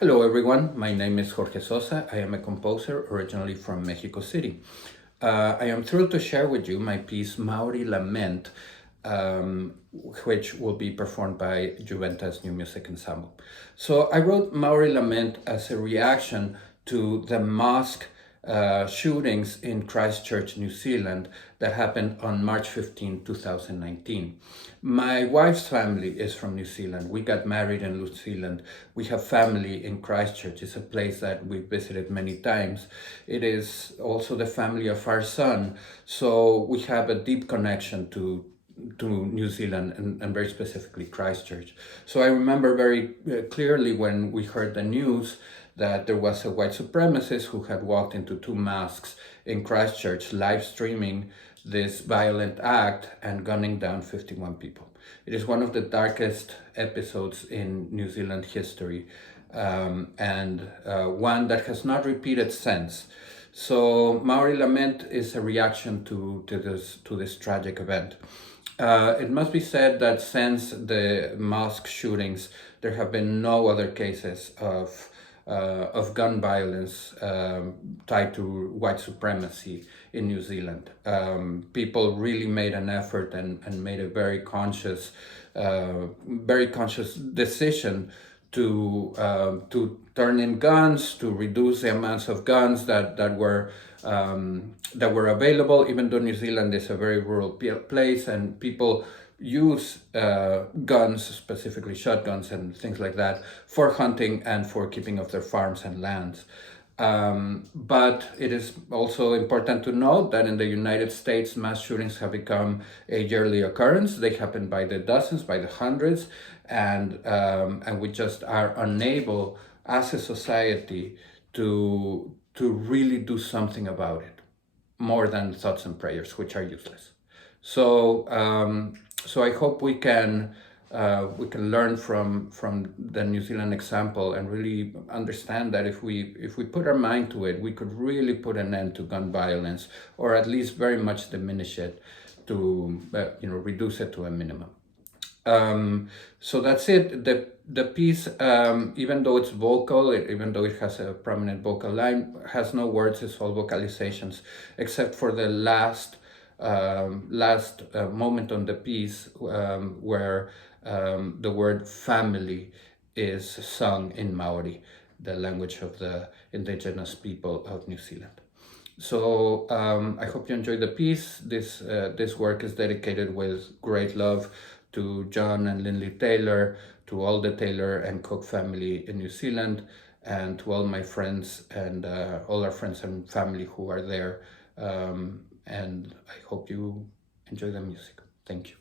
Hello everyone, my name is Jorge Sosa. I am a composer originally from Mexico City. I am thrilled to share with you my piece Maori Lament, which will be performed by Juventus New Music Ensemble. So I wrote Maori Lament as a reaction to the mosque shootings in Christchurch, New Zealand, that happened on March 15, 2019. My wife's family is from New Zealand. We got married in New Zealand. We have family in Christchurch. It's a place that we visited many times. It is also the family of our son. So we have a deep connection to New Zealand and very specifically Christchurch. So I remember very clearly when we heard the news that there was a white supremacist who had walked into two mosques in Christchurch, live streaming this violent act and gunning down 51 people. It is one of the darkest episodes in New Zealand history, and one that has not repeated since. So Maori Lament is a reaction to this tragic event. It must be said that since the mosque shootings, there have been no other cases of gun violence tied to white supremacy in New Zealand. People really made an effort and made a very conscious decision to turn in guns, to reduce the amounts of guns that were available, even though New Zealand is a very rural place and people use guns, specifically shotguns and things like that, for hunting and for keeping of their farms and lands. But it is also important to note that in the United States, mass shootings have become a yearly occurrence. They happen by the dozens, by the hundreds, and we just are unable as a society to really do something about it, more than thoughts and prayers, which are useless. So I hope we can learn from the New Zealand example and really understand that if we put our mind to it, we could really put an end to gun violence, or at least very much diminish it, to reduce it to a minimum. So that's it. The piece, even though it's vocal, even though it has a prominent vocal line, has no words. It's all vocalizations, except for the last moment on the piece where the word family is sung in Maori, the language of the indigenous people of New Zealand. So I hope you enjoyed the piece. This work is dedicated with great love to John and Lindley Taylor, to all the Taylor and Cook family in New Zealand, and to all my friends and all our friends and family who are there. And I hope you enjoy the music. Thank you.